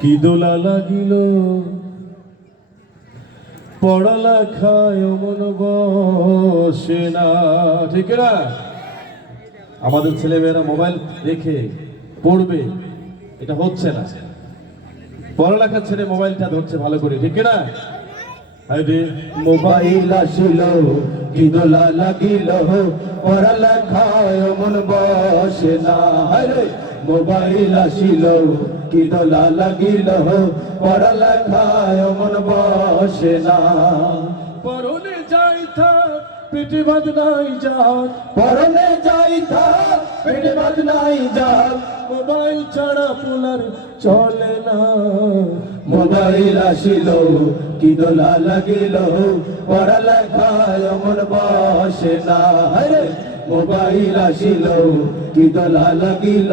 কি দোলা লাগিল পড়ালেখায় মন বসে না, ঠিক না? আমাদের ছেলেমেয়েরা মোবাইল রেখে পড়বে, এটা হচ্ছে না। পড়ালেখা ছেড়ে মোবাইলটা ধরছে ভালো করে, ঠিক না? আরে মোবাইল আসিল কি দোলা লাগিল পড়ালেখায় মন বসে না। আরে মোবাইল আসিল কি দোলা লাগিল পড়ালেখায় মন বসে না। পরনে যাইতা পেটে ভাত নাই যাক, পরনে যাইতা পেটে ভাত নাই যাক, মোবাইল ছাড়া পোলার চলে না। মোবাইল আসিল কি দোলা লাগিল পড়ালেখায় মন বসে না। আরে মোবাইল আসিল কি দোলা লাগিল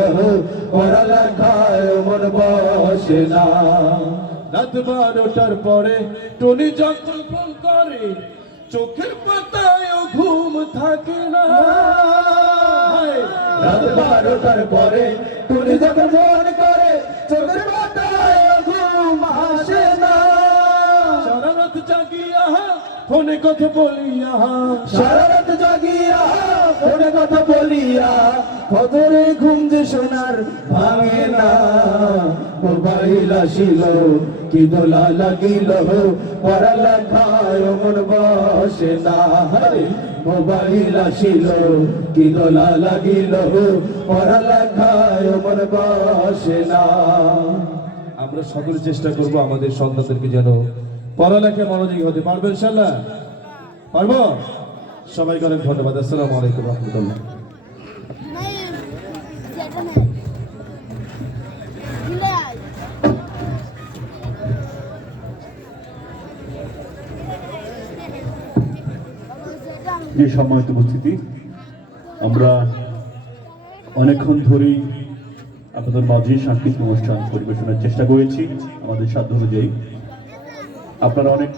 পড়ালেখায় মন বসে না। রাত 12টার পরে টনি যখন ফোন করে চোখের পাতায় ঘুম থাকে না। রাত 12টার পরে টুনি যখন ফোন করে চোখের পাতায় ঘুম আসে না। সারা রাত জাগিয়া ফোনে কথা বলিয়া, সারা রাত জাগিয়া ফোনে কথা বলিয়া খবরে ঘুম যে সোনার ভাঙে না। মোবাইল আসিল কি দোলা লাগিল পড়ালেখায় মন বসে না। মোবাইল আসিল কি দোলা লাগিল পড়ালেখায় মন বসে না। আমরা সকলে চেষ্টা করব আমাদের সন্তানদেরকে যেন পড়ালেখায় মনোযোগী হতে পারবে, ইনশাআল্লাহ পারবো। সবাইকে অনেক ধন্যবাদ। আসসালামু আলাইকুম রহমতুল্লাহ। যে সম্মানিত উপস্থিতি, আমরা অনেকক্ষণ ধরেই আপনাদের মাঝে সাংস্কৃতিক অনুষ্ঠান পরিবেশনের চেষ্টা করেছি আমাদের সাধ্য অনুযায়ী। আপনারা অনেক